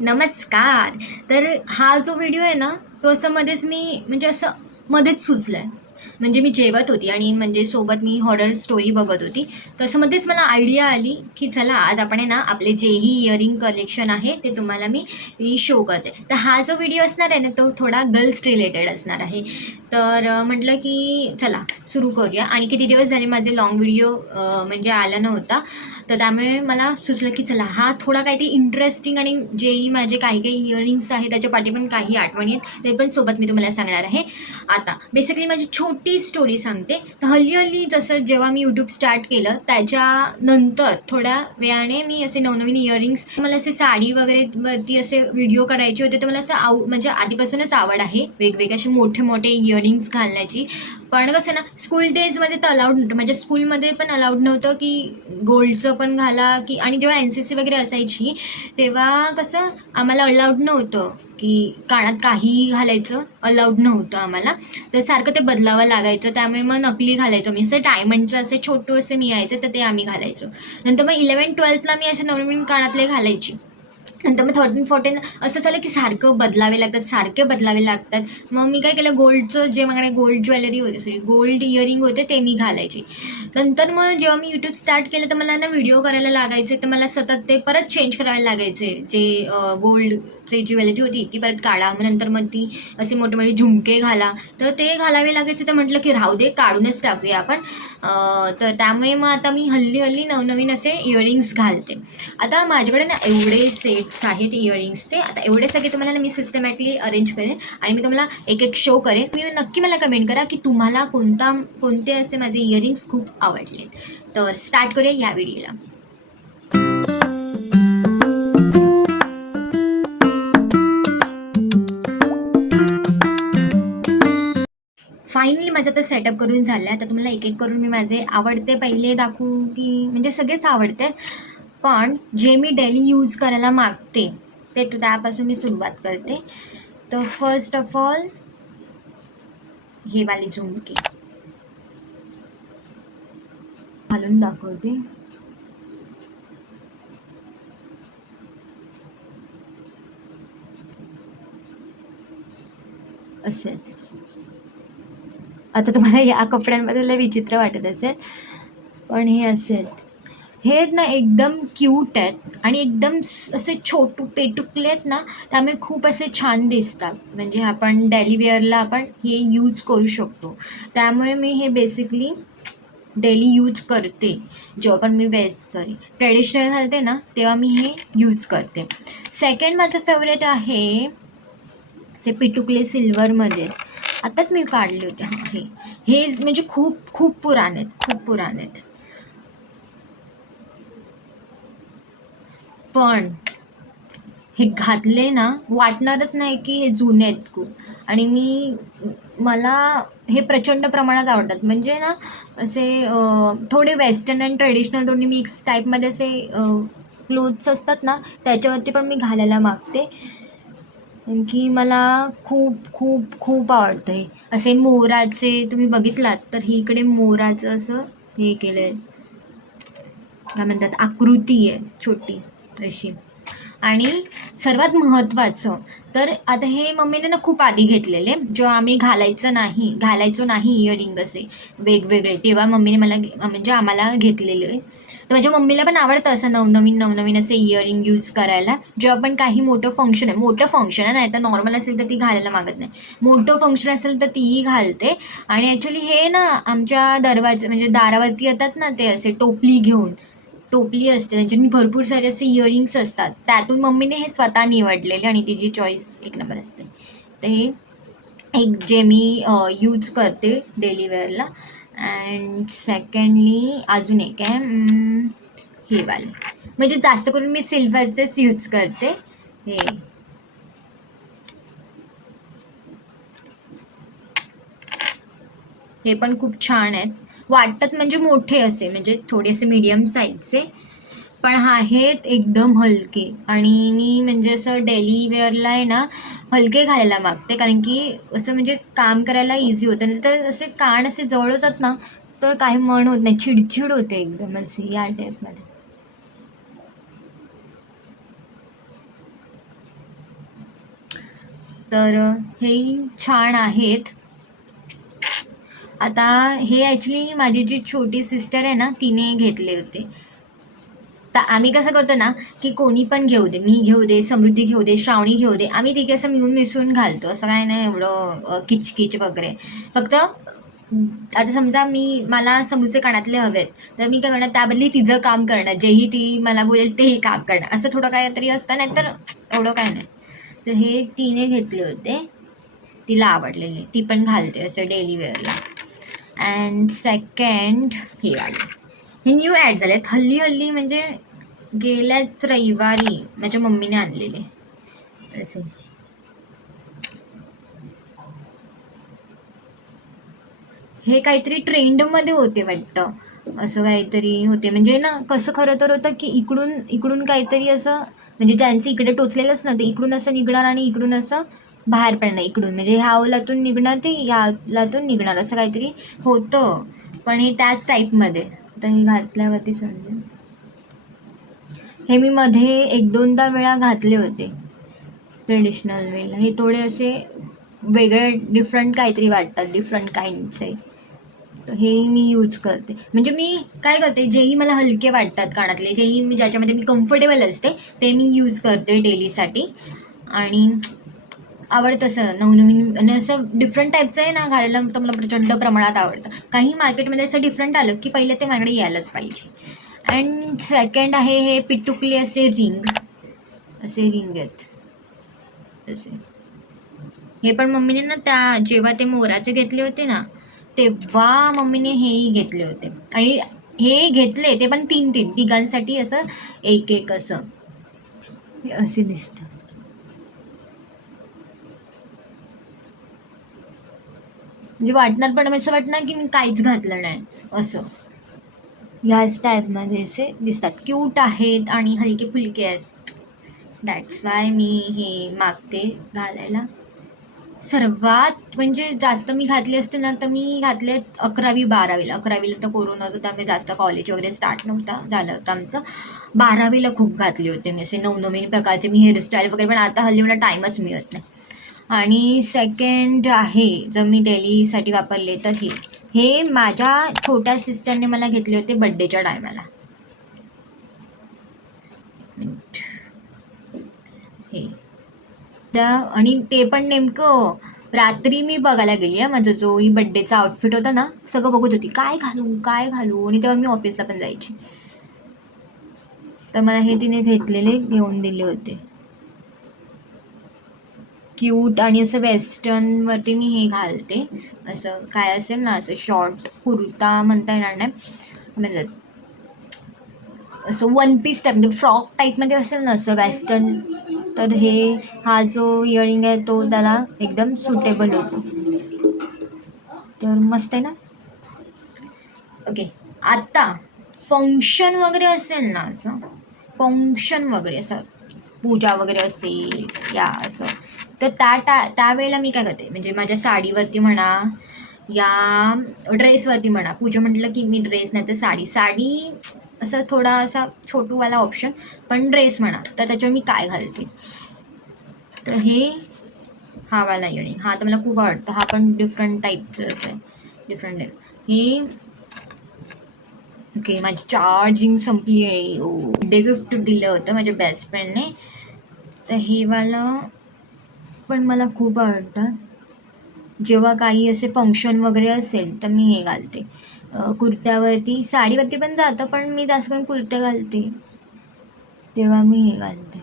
नमस्कार. तर हा जो व्हिडिओ आहे ना, तो असं मध्येच मी म्हणजे असं मध्येच सुचलाय. म्हणजे मी जेवत होती आणि म्हणजे सोबत मी हॉरर स्टोरी बघत होती. तसं मध्येच मला आयडिया आली, की चला आज आपण आहे ना, आपले जेही इयरिंग कलेक्शन आहे ते तुम्हाला मी शो करते. तर हा जो व्हिडिओ असणार आहे ना, तो थोडा गर्ल्स रिलेटेड असणार आहे. तर म्हटलं की चला सुरू करूया आणि किती दिवस झाले माझे लाँग व्हिडिओ म्हणजे आला नव्हता. तर त्यामुळे मला सुचलं की चला हा थोडा काहीतरी इंटरेस्टिंग आणि जेही माझे काही काही इयरिंग्स आहेत त्याच्या पाठी पण काही आठवणी आहेत ते पण सोबत मी तुम्हाला सांगणार आहे. आता बेसिकली माझी छोटी स्टोरी सांगते. तर हल्ली हल्ली जसं जेव्हा मी यूट्यूब स्टार्ट केलं त्याच्यानंतर थोड्या वेळाने मी असे नवनवीन इयरिंग्स मला असे साडी वगैरे वरती असे व्हिडिओ करायचे होते. तर मला असं म्हणजे आधीपासूनच आवड आहे वेगवेगळे असे मोठे मोठे इयरिंग्स घालण्याची. पण कसं ना स्कूल डेजमध्ये तर अलाउड नव्हतं, म्हणजे स्कूलमध्ये पण अलाउड नव्हतं की गोल्डचं पण घाला की. आणि जेव्हा एन सी सी वगैरे असायची तेव्हा कसं आम्हाला अलाउड नव्हतं की कानात काहीही घालायचं अलाउड नव्हतं आम्हाला. तर सारखं ते बदलावं लागायचं, त्यामुळे मग नकली घालायचो मी. असे डायमंडचं असे छोटू असे मिळायचे तर ते आम्ही घालायचो. नंतर मग 11th-12thला मी असे नवीन कानातले घालायची. नंतर मग 13-14 असं झालं की सारखं बदलावे लागतात, सारखे बदलावे लागतात. मग मी काय केलं, गोल्डचं जे माझ्याकडे गोल्ड ज्वेलरी होते, सॉरी गोल्ड इयरिंग होते ते मी घालायचे. नंतर मग जेव्हा मी यूट्यूब स्टार्ट केलं तर मला ना व्हिडिओ करायला लागायचे, तर मला सतत ते परत चेंज करायला लागायचे. जे गोल्डची ज्वेलरी होती ती परत काढा, मग ती असे मोठे मोठे झुमके घाला. तर ते घालावे लागायचे. तर म्हटलं की राहू दे, काढूनच टाकूया आपण. तर त्यामुळे मग आता मी हल्ली हल्ली नवनवीन असे इयरिंग्स घालते. आता माझ्याकडे ना एवढे सेट्स आहेत इयरिंग्सचे. आता एवढे सगळे तुम्हाला ना मी सिस्टमॅटिकली अरेंज करेन आणि मी तुम्हाला एक एक शो करेन. मी नक्की मला कमेंट करा की तुम्हाला कोणते असे माझे इयरिंग्स खूप आवडले. तर स्टार्ट करूया या व्हिडिओला. फायनली माझं तर सेटअप करून झालं आहे. आता तुम्हाला एक एक करून मी माझे आवडते पहिले दाखवू की म्हणजे सगळेच आवडते, पण जे मी डेली यूज करायला मागते ते त्यापासून मी सुरुवात करते. तर फर्स्ट ऑफ ऑल हे वाली झुमकी घालून दाखवते. असेल, आता तुम्हाला या कपड्यांमध्ये लय विचित्र वाटत असेल, पण हे असेल. हे ना एकदम क्यूट आहेत आणि एकदम असे छोटू पेटुकले आहेत ना, त्यामुळे खूप असे छान दिसतात. म्हणजे आपण डेली वेअरला आपण हे यूज करू शकतो. त्यामुळे मी हे बेसिकली डेली यूज करते. जेव्हा पण मी ट्रेडिशनल घालते ना तेव्हा मी हे यूज करते. सेकंड माझं फेवरेट आहे असे पिटुकले सिल्वरमध्ये. आताच मी काढले होते. हां, हे म्हणजे खूप खूप पुराणे आहेत, खूप पुराणे आहेत. पण हे घातले ना वाटणारच नाही की हे जुने आहेत खूप. आणि मला हे प्रचंड प्रमाणात आवडतात. म्हणजे ना असे थोडे वेस्टर्न अँड ट्रेडिशनल दोन्ही मिक्स टाईपमध्ये असे क्लोथ्स असतात ना, त्याच्यावरती पण मी घालायला मागते. की मला खूप खूप खूप आवडतं हे. असे मोराचे तुम्ही बघितलात तर ही इकडे मोराचं असं हे केलं आहे, काय म्हणतात, आकृती आहे छोटी तशी. आणि सर्वात महत्त्वाचं तर आता हे मम्मीने ना खूप आधी घेतलेले, जेव्हा आम्ही घालायचो नाही इयरिंग असे वेगवेगळे, तेव्हा मम्मीने म्हणजे आम्हाला घेतलेले. तर माझ्या मम्मीला पण आवडतं असं नवनवीन नवनवीन असे इयरिंग यूज करायला. जेव्हा पण काही मोठं फंक्शन आहे, नाही तर नॉर्मल असेल तर ती घालायला मागत नाही. मोठं फंक्शन असेल तर तीही घालते. आणि ॲक्च्युली हे ना आमच्या म्हणजे दारावरती येतात ना ते असे टोपली असते त्यांच्यानी भरपूर सारे असे इयरिंग्स असतात. त्यातून मम्मीने हे स्वतः निवडलेले आणि तिची चॉईस एक नंबर असते. तर हे एक जे मी यूज करते डेली वेअरला. अँड सेकंडली अजून एक आहे, हे वाले. म्हणजे जास्त करून मी सिल्वरचेच यूज करते. हे पण खूप छान आहेत. वाटतात म्हणजे मोठे असे, म्हणजे थोडेसे मीडियम साईजचे, पण आहेत एकदम हलके. आणि मी म्हणजे असं डेली वेअरला आहे ना हलके घालायला मागते, कारण की असं म्हणजे काम करायला इझी होतं. नाही तर असे कान असे जवळ होतात ना तर काही मन होत नाही, चिडचिड होते एकदम अशी या टाईपमध्ये. तर हे छान आहेत. आता हे ॲक्च्युली माझी जी छोटी सिस्टर आहे ना, तिने घेतले होते. तर आम्ही कसं करतो ना, की कोणी पण घेऊ दे, मी घेऊ दे, समृद्धी घेऊ दे, श्रावणी घेऊ दे, आम्ही तिघे असं मिळून मिसळून घालतो. असं काही नाही एवढं किचकिच वगैरे. फक्त आता समजा मला समूचे कानातले हवेत, तर मी काय करणार, त्याबदली तिचं काम करणार, जेही ती मला बोलेल तेही काम करणार, असं थोडं काहीतरी असतं. नाही तर एवढं काय नाही. तर हे तिने घेतले होते, तिला आवडलेले, ती पण घालते असं डेली वेअरला. अँड सेकंड हे वाले, हे न्यू ॲड झालेत हल्ली हल्ली, म्हणजे गेल्याच रविवारी माझ्या मम्मीने आणलेले असे. हे काहीतरी ट्रेंडमध्ये होते वाटतं, असं काहीतरी होते. म्हणजे ना कसं खरं तर होतं की इकडून इकडून काहीतरी असं, म्हणजे ज्यांचं इकडे टोचलेलंच ना ते इकडून असं निघणार आणि इकडून असं बाहेर पडणार इकडून, म्हणजे ह्या ओलातून निघणार ते या ओलातून निघणार, असं काहीतरी होतं. पण हे त्याच टाईपमध्ये. तर हे घातल्यावरती समजेल. हे मी मध्ये 1-2दा वेळा घातले होते ट्रेडिशनल वेला. हे थोडे असे वेगळे डिफरंट काहीतरी वाटतात, डिफरंट काइंडचे. तर हे मी यूज करते. म्हणजे मी काय करते, जेही मला हलके वाटतात कानातले, जेही ज्याच्यामध्ये मी कम्फर्टेबल असते, ते मी यूज करते डेलीसाठी. आणि आवडतं असं नवनवीन आणि असं डिफरंट टाईपचं आहे ना घालायला, तर मला प्रचंड प्रमाणात आवडतं. काही मार्केटमध्ये असं डिफरंट आलं की पहिले ते माझ्याकडे यायलाच पाहिजे. अँड सेकंड आहे हे पिटुकली असे रिंग आहेत असे. हे पण मम्मीने ना त्या जेव्हा ते मोराचे घेतले होते ना, तेव्हा मम्मीने हेही घेतले होते. आणि हे घेतले ते पण 3-3 तिघांसाठी असं एक एक असं. हे असे दिसतं. म्हणजे वाटणार पण असं वाटणार की मी काहीच घातलं नाही असं. ह्याच टाईपमध्ये असे दिसतात, क्यूट आहेत आणि हलके फुलके आहेत. दॅट्स वाय मी हे मागते घालायला. सर्वात म्हणजे जास्त मी घातली असते ना, तर मी घातले 11वी-12वीला. 11वीला तर कोरोना होता, त्यामुळे जास्त कॉलेज वगैरे स्टार्ट नव्हता झालं होतं आमचं. 12वीला खूप घातले होते मी असे नवनवीन प्रकारचे मी हेअरस्टाईल वगैरे, पण आता हल्ली मला टाईमच मिळत नाही. आणि सेकंड आहे जर मी डेलीसाठी वापरले तर हे माझ्या छोट्या सिस्टरने मला घेतले होते बड्डेच्या टायमाला. हे त्या आणि ते पण नेमकं रात्री मी बघायला गेली आहे. माझा जो ही बड्डेचा आउटफिट होता ना, सगळं बघत होती काय घालू काय घालू, आणि तेव्हा मी ऑफिसला पण जायची. तर मला हे तिने घेऊन दिले होते, क्यूट आणि असं वेस्टर्नवरती मी हे घालते. असं काय असेल ना, असं शॉर्ट कुर्ता म्हणता येणार नाही, म्हणजे असं वन पीस टाईप म्हणजे फ्रॉक टाईपमध्ये असेल ना असं वेस्टर्न, तर हा जो इयरिंग आहे तो त्याला एकदम सुटेबल होतो. तर मस्त आहे ना. ओके. आता फंक्शन वगैरे असेल ना, असं फंक्शन वगैरे असं पूजा वगैरे असेल या असं, तर त्यावेळेला मी काय करते, म्हणजे माझ्या साडीवरती म्हणा या ड्रेसवरती म्हणा, पूजा म्हटलं की मी ड्रेस नाही तर साडी असं थोडा असा छोटूवाला ऑप्शन, पण ड्रेस म्हणा तर त्याच्यावर मी काय घालते, तर हा वाला इयरिंग हा तर मला खूप आवडतं. हा पण डिफरंट टाईपचं असं आहे, डिफरंट टाईप. हे ओके, माझी चार्जिंग संपली आहे. बड्डे गिफ्ट दिलं होतं माझ्या बेस्ट फ्रेंडने, तर हे वाला पण मला खूप आवडतं. जेव्हा काही असे फंक्शन वगैरे असेल तर मी हे घालते. कुर्त्यावरती साडीवरती पण जातं, पण मी जास्त करून कुर्त्या घालते तेव्हा मी हे घालते.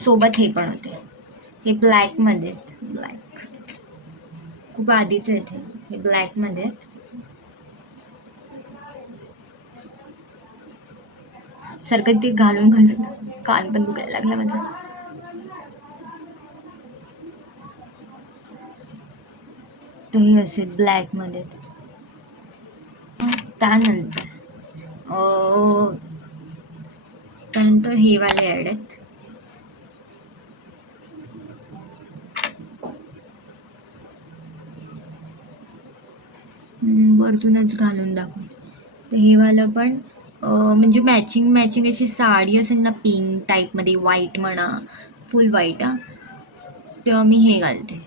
सोबत हे पण होते, हे ब्लॅकमध्ये, ब्लॅक खूप आधीच आहेत हे ब्लॅकमध्ये. सारखं ते घालून कान पण दुखायला लागला माझा. तर हे असे ब्लॅकमध्ये. त्यानंतर हे वाले ॲड आहेत. वरतूनच घालून दाखवते. तर हे वालं पण म्हणजे मॅचिंग अशी साडी असेल ना पिंक टाईपमध्ये, व्हाईट म्हणा, फुल व्हाईट हां. तेव्हा मी हे घालते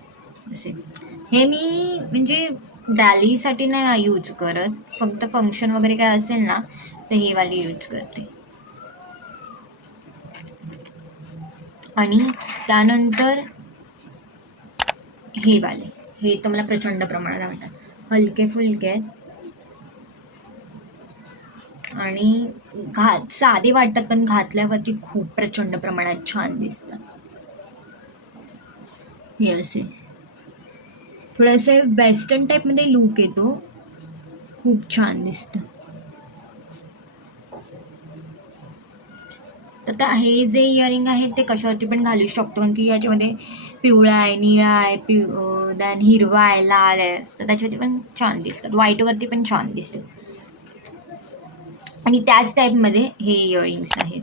असे. हे मी म्हणजे डालीसाठी नाही यूज करत, फक्त फंक्शन वगैरे काय असेल ना तर हे वाली यूज करते. आणि त्यानंतर हे वाले, हे तर मला प्रचंड प्रमाणात आवडतात. हलके फुलके आहेत आणि साधे वाटतात, पण घातल्यावरती खूप प्रचंड प्रमाणात छान दिसतात. हे असे थोडेसे वेस्टर्न टाईपमध्ये लुक येतो, खूप छान दिसतं. आता हे जे इयरिंग आहे ते कशावरती पण घालू शकतो, कारण की याच्यामध्ये पिवळा आहे, निळा आहे, दॅन हिरवा आहे, लाल आहे, तर त्याच्यावरती पण छान दिसतात. व्हाईटवरती पण छान दिसेल. आणि त्याच टाईपमध्ये हे इयरिंग्स आहेत.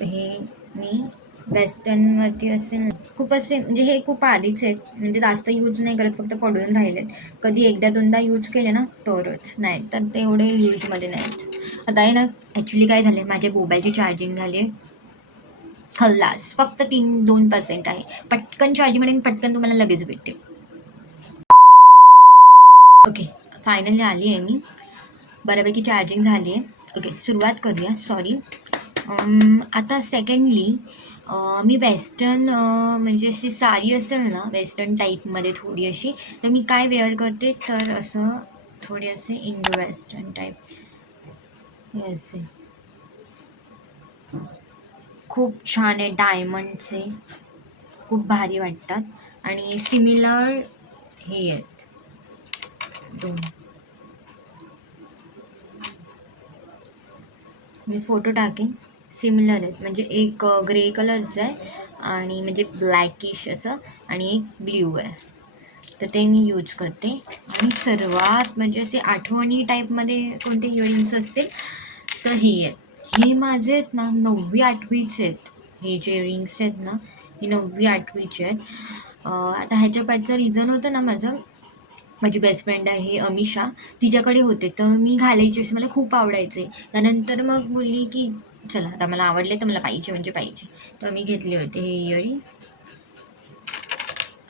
तर हे मी वेस्टर्नवरती असेल खूप असे, म्हणजे हे खूप आधीच आहेत, म्हणजे जास्त यूज नाही करत, फक्त पडून राहिलेत. कधी एकदा दोनदा यूज केले ना तरच, नाही तर ते एवढे यूजमध्ये नाहीत. आता आहे ना, ॲक्च्युली काय झालं आहे, माझ्या मोबाईलची चार्जिंग झाली आहे खल्लास, फक्त 2% आहे. पटकन चार्जिंग आणि पटकन तुम्हाला लगेच भेटते. ओके, फायनली आली आहे मी, बऱ्यापैकी चार्जिंग झाली आहे. ओके, सुरुवात करूया. सॉरी. आता सेकंडली मी वेस्टर्न म्हणजे अशी साडी असेल ना वेस्टर्न टाईपमध्ये थोडी अशी, तर मी काय वेअर करते तर असं थोडे असे इंडो वेस्टर्न टाईप हे असे खूप छान आहे, डायमंडचे खूप भारी वाटतात. आणि सिमिलर हे आहेत दोन, मी फोटो टाकेन. सिमिलर आहेत, म्हणजे एक ग्रे कलरचं आहे आणि म्हणजे ब्लॅकिश असं, आणि एक ब्ल्यू आहे, तर ते मी यूज करते. आणि सर्वात म्हणजे असे आठवणी टाईपमध्ये कोणते इयरिंग्स असतील तर हे आहेत. हे माझे आहेत ना 9वी 8वीचे आहेत. हे जे रिंग्स आहेत ना हे 9वी 8वीचे आहेत. आता ह्याच्या पाठचं रिझन होतं ना, माझी बेस्ट फ्रेंड आहे अमिषा, तिच्याकडे होते, तर मी घालायचे असे, मला खूप आवडायचे. त्यानंतर मग बोलली की चला आता मला आवडले तर मला पाहिजे म्हणजे पाहिजे, तर मी घेतले होते हे इयरिंग.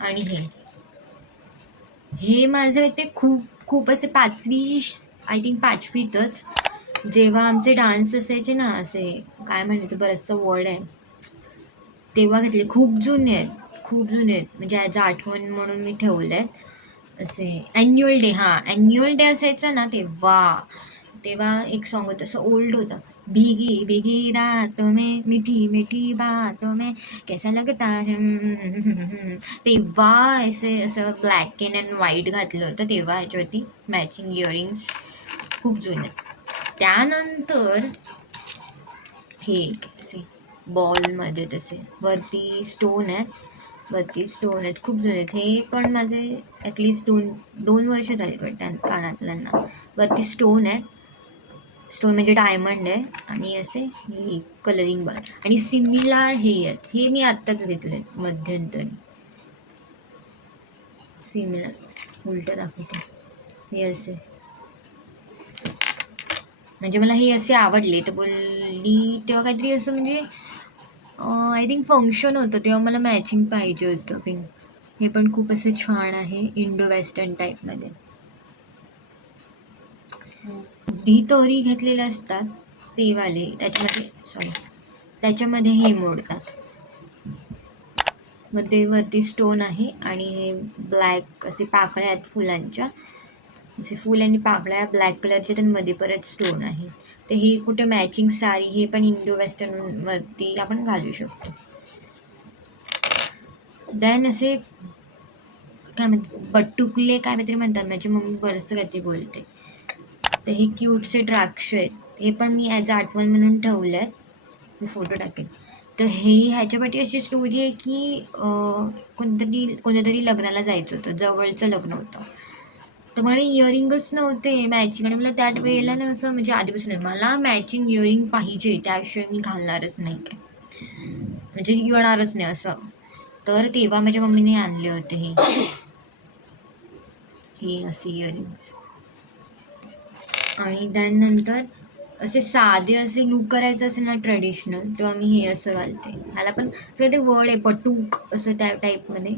आणि हे माझे ते खूप खूप असे 5वी, आय थिंक 5वीतच, जेव्हा आमचे डान्स असायचे ना, असे काय म्हणायचं बरंचसं वर्ड आहे, तेव्हा घेतले. खूप जुने आहेत, खूप जुने आहेत, म्हणजे ॲज अ आठवण म्हणून मी ठेवले आहेत असे. ॲन्युअल डे, हां ॲन्युअल डे असायचा ना तेव्हा, तेव्हा एक सॉन्ग होतं, असं ओल्ड होतं, भीगी भीगी रातों में मीठी मीठी बातों में कैसा लगता है, तेव्हा असं ब्लॅक अँड व्हाईट घातलं होतं तेव्हा, ह्याच्यावरती मॅचिंग इयरिंग्स खूप जुने. त्यानंतर हे असे बॉलमध्ये तसे वरती स्टोन आहेत, खूप जुने आहेत. हे पण माझे ॲटलिस्ट दोन वर्ष झाली वाटतं कानातल्यांना. वरती स्टोन आहेत, स्टोन म्हणजे डायमंड आहे, आणि असे हे कलरिंग बार. आणि सिमिलर हे आहेत, हे मी आत्ताच घेतले आहेत मध्यंतरी. सिमिलर उलटं दाखवते, हे असे, म्हणजे मला हे असे आवडले, तर बोलली तेव्हा काहीतरी असं, म्हणजे आय थिंक फंक्शन होतं तेव्हा मला मॅचिंग पाहिजे होतं पिंक. हे पण खूप असं छान आहे, इंडो वेस्टर्न टाईपमध्ये. दी तोरी घेतलेले असतात ते वाले, त्याच्यामध्ये हे मोडतात. मध्ये वरती स्टोन आहे आणि हे ब्लॅक असे पाकळ्या आहेत फुलांच्या, असे फुल आणि पाकळ्या ब्लॅक कलरच्या, तर मध्ये परत स्टोन आहे. तर हे कुठे मॅचिंग साडी, हे पण इंडो वेस्टर्नवरती आपण घालू शकतो. दॅन असे काय म्हणतात बटुकले काय काहीतरी म्हणतात, माझी मम्मी बरंचसं काहीतरी बोलते. तर हे क्यूटचे द्राक्ष आहेत, हे पण मी ॲज अ आठवण म्हणून ठेवलं आहे, मी फोटो टाकेन. तर ह्याच्यापाठी अशी स्टोरी आहे की कोणत्यातरी लग्नाला जायचं होतं, जवळचं लग्न होतं, तर मला इयरिंगच नव्हते मॅचिंग. आणि मला त्या वेळेला ना असं, म्हणजे आधीपासून मला मॅचिंग इयरिंग पाहिजे, त्याशिवाय मी घालणारच नाही काय, म्हणजे येणारच नाही असं. तर तेव्हा माझ्या मम्मीने आणले होते हे असे इयरिंग्स. आणि त्यानंतर असे साधे असे लूक करायचं असेल ना ट्रेडिशनल, तेव्हा मी हे असं घालते. ह्याला पण सगळं ते वर्ड आहे पटूक असं त्या टाईपमध्ये.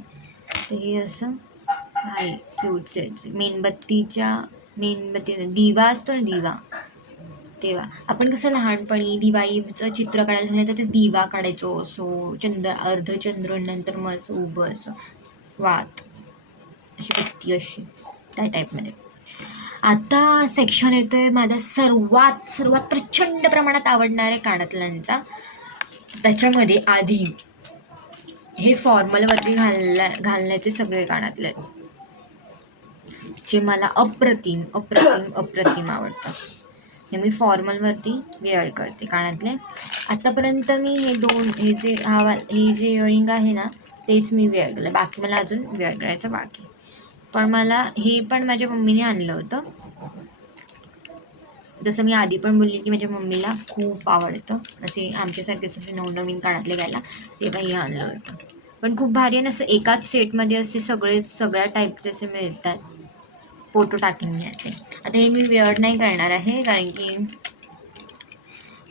तर हे असं आहे क्यूटचे. मेणबत्ती दिवा असतो ना दिवा, तेव्हा आपण कसं लहानपणी दिवाळीचं चित्र काढायला झालं तर ते दिवा काढायचो असो, अर्धचंद्र नंतर मग असं उभं असं वात अशी बत्ती अशी त्या टाईपमध्ये. आता सेक्शन येतोय माझा सर्वात सर्वात प्रचंड प्रमाणात आवडणाऱ्या कानातल्यांचा. त्याच्यामध्ये आधी हे फॉर्मलवरती घालण्याचे सगळे कानातले आहेत, जे मला अप्रतिम अप्रतिम अप्रतिम आवडतात. हे मी फॉर्मलवरती वेअर करते कानातले. आतापर्यंत मी हे जे इयरिंग आहे ना तेच मी वेअर केलं, बाकी मला अजून वेअर करायचं बाकी. पण मला हे पण माझ्या मम्मीने आणलं होतं. जसं मी आधी पण बोलली की माझ्या मम्मीला खूप आवडतं असे आमच्यासारखेच असे नवनवीन कानातले घ्यायला, तेव्हा हे आणलं होतं. पण खूप भारी आहे ना, असं एकाच सेटमध्ये असे सगळ्या टाईपचे असे मिळतात. फोटो टाकेन मी याचे. आता हे मी वेअर नाही करणार आहे कारण की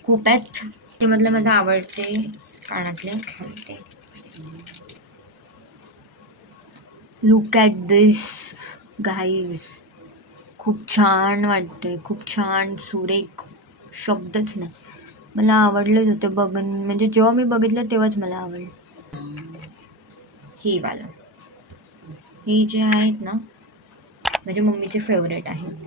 खूप आहेत. ते मधलं माझं आवडते कानातले घालते. लुक ॲट दिस गाईज, खूप छान वाटते, खूप छान सुरेख, शब्दच नाही. मला आवडलंच होतं म्हणजे जेव्हा मी बघितलं तेव्हाच मला आवडलं. हे वालं हे जे आहेत ना माझ्या मम्मीचे फेवरेट आहेत.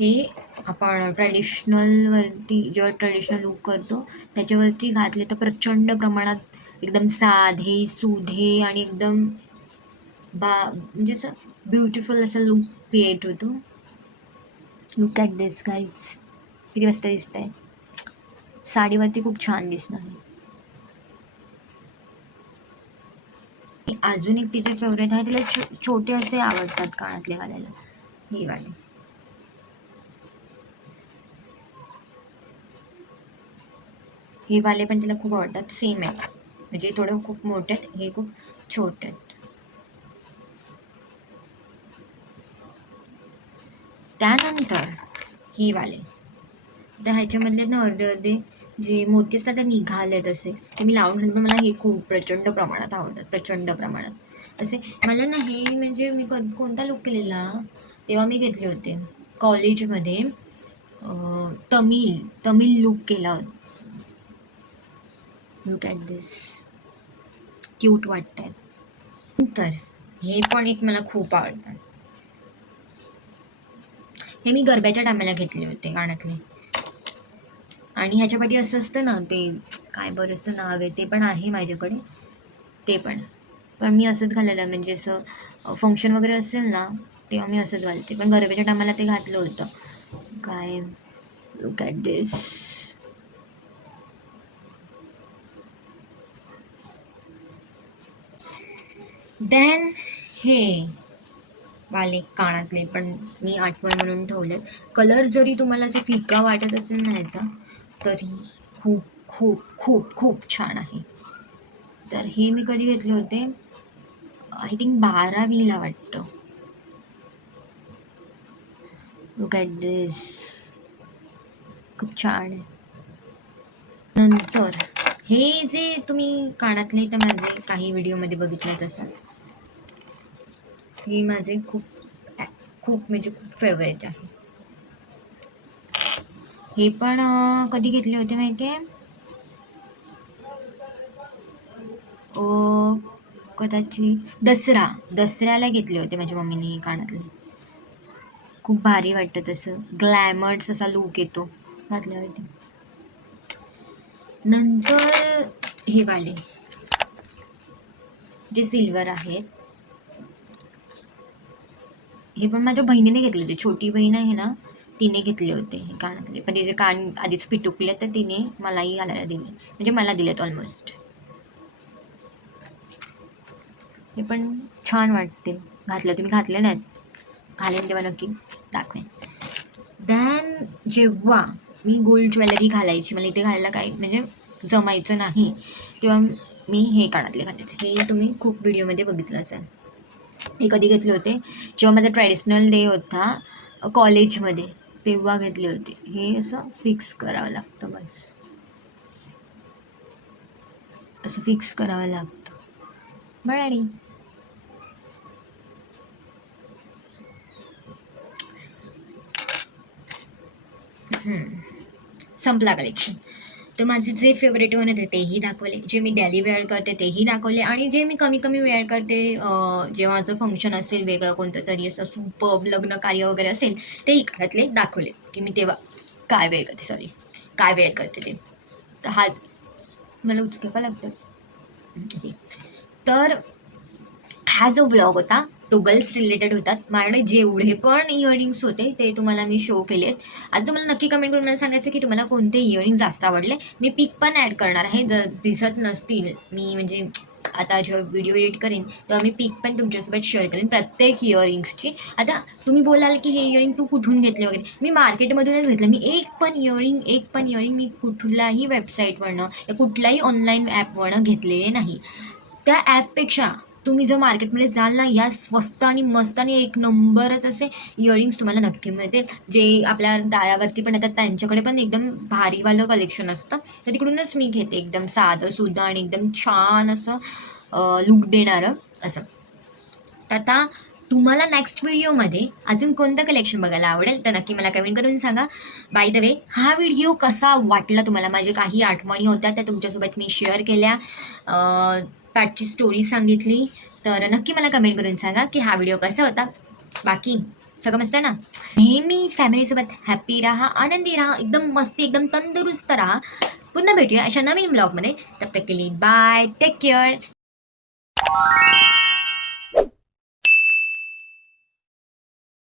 हे आपण ट्रॅडिशनलवरती जेव्हा ट्रॅडिशनल लूक करतो त्याच्यावरती घातले तर प्रचंड प्रमाणात एकदम साधे सुधे आणि एकदम म्हणजे असं ब्युटिफुल असं लुक क्रिएट होतो. लुक ॲट दिस गाईज, किती मस्त दिसत आहे. साडीवरती खूप छान दिसणार आहे. अजून एक तिचे फेवरेट आहे, तिला छोटे असे आवडतात कानातले घालायला, हे वाले. हे वाले पण तिला खूप आवडतात, सेम आहेत म्हणजे थोडं खूप मोठे आहेत, हे खूप छोटे आहेत. त्यानंतर हे वाले, तर ह्याच्यामधले ना अर्धे जे मोती असतात ते निघालेत असे, ते मी लावून ठेवले. पण मला हे खूप प्रचंड प्रमाणात आवडतात, प्रचंड प्रमाणात असे. मला ना हे म्हणजे मी कोणता लुक केलेला तेव्हा मी घेतले होते कॉलेजमध्ये, तमिळ लुक केला होता. लुक ॲट दिस, क्यूट वाटत आहेत. नंतर हे पण एक मला खूप आवडतात. हे मी गरब्याच्या टायमाला घेतले होते कानातले. आणि ह्याच्यापाठी असं असतं ना, ते काय बरंचसं नाव आहे, ते पण आहे माझ्याकडे, ते पण मी असंच घालायला म्हणजे असं फंक्शन वगैरे असेल ना तेव्हा मी असंच घालते. पण गरब्याच्या टायमाला ते घातलं होतं. काय, लुक ॲट दिस. देन हे वाले कानातले पण मी आठवण म्हणून ठेवले. कलर जरी तुम्हाला असं फिका वाटत असेल ना ह्याचा, तरी खूप खूप खूप खूप छान आहे. तर हे मी कधी घेतले होते, आय थिंक 12वीला वाटतं. लुक ॲट दिस, खूप छान आहे. नंतर हे जे तुम्ही कानातले तर माझे काही व्हिडिओमध्ये बघितलेत असाल, हे माझे खूप खूप म्हणजे खूप फेवरेट आहे. हे पण कधी घेतले होते माहिती आहे, कदाचित दसऱ्याला घेतले होते माझ्या मम्मीने कानातले. खूप भारी वाटतं, तसं ग्लॅमर्स असा लुक येतो घातल्यावरती. नंतर हे वाले जे सिल्वर आहेत, हे पण माझ्या बहिणीने घेतले होते. छोटी बहीण आहे ना, तिने घेतले होते हे कानातले. पण तिचे कान आधीच पिटुकले तर तिने मलाही घालायला दिले, म्हणजे मला दिलेत ऑलमोस्ट. हे पण छान वाटते घातलं. तुम्ही घातले नाहीत, घालेन तेव्हा नक्की दाखवेन. दॅन जेव्हा मी गोल्ड ज्वेलरी घालायची, मला इथे घालायला काही म्हणजे जमायचं नाही, तेव्हा मी हे कानातले घालायचे. हे तुम्ही खूप व्हिडिओमध्ये बघितलं असेल. हे कधी घेतले होते, जेव्हा माझा ट्रॅडिशनल डे होता कॉलेजमध्ये, तेव्हा घेतले होते. हे असं फिक्स करावं लागतं, बस असं फिक्स करावं लागतं. बरं. संपला कलेक्शन. तर माझे जे फेवरेट वन होते तेही दाखवले, जे मी डेली वेअर करते तेही दाखवले, आणि जे मी कमी कमी वेअर करते जेव्हा माझं फंक्शन असेल वेगळं कोणतं तरी असं सुपर्ब लग्न कार्य वगैरे असेल, तेही काळातले दाखवले की मी तेव्हा काय वेअर करते, काय वेअर करते ते. तर हा मला उचके लागतं. तर हा जो ब्लॉग होता तो गर्ल्स रिलेटेड होता. माझ्याकडे जेवढे पण इयरिंग्स होते ते तुम्हाला मी शो केलेत. आता तुम्हाला नक्की कमेंट करून मला सांगायचं की तुम्हाला कोणते इयरिंग जास्त आवडले. मी पिक पण ॲड करणार आहे, जर दिसत नसतील मी म्हणजे आता जेव्हा व्हिडिओ एडिट करेन तेव्हा मी पिक पण तुमच्यासोबत शेअर करेन प्रत्येक इयरिंग्सची. आता तुम्ही बोलाल की हे इयरिंग तू कुठून घेतले वगैरे, मी मार्केटमधूनच घेतलं. मी एक पण इयरिंग मी कुठल्याही वेबसाईटवरनं या कुठल्याही ऑनलाईन ॲपवरनं घेतलेले नाही. त्या ॲपपेक्षा तुम्ही जर मार्केटमध्ये जाल ना, या स्वस्त आणि मस्त आणि एक नंबरच असे इयरिंग्स तुम्हाला नक्की मिळतील, जे आपल्या दारावरती पण येतात. त्यांच्याकडे पण एकदम भारीवालं कलेक्शन असतं, तर तिकडूनच मी घेते. एकदम साधं सुद्धा आणि एकदम छान असं लुक देणारं असं. तर आता तुम्हाला नेक्स्ट व्हिडिओमध्ये अजून कोणतं कलेक्शन बघायला आवडेल तर नक्की मला कमेंट करून सांगा. बाय द वे, हा व्हिडिओ कसा वाटला तुम्हाला, माझे काही आठवणी होत्या त्या तुमच्यासोबत मी शेअर केल्या, पॅटची स्टोरी सांगितली, तर नक्की मला कमेंट करून सांगा की हा व्हिडिओ कसा होता. बाकी सगळं मस्त आहे ना. नेहमी फॅमिलीसोबत हॅपी राहा, आनंदी राहा, एकदम मस्ती, एकदम तंदुरुस्त राहा. पुन्हा भेटूया अशा नवीन ब्लॉगमध्ये. तब तक के लिए बाय, टेक केअर.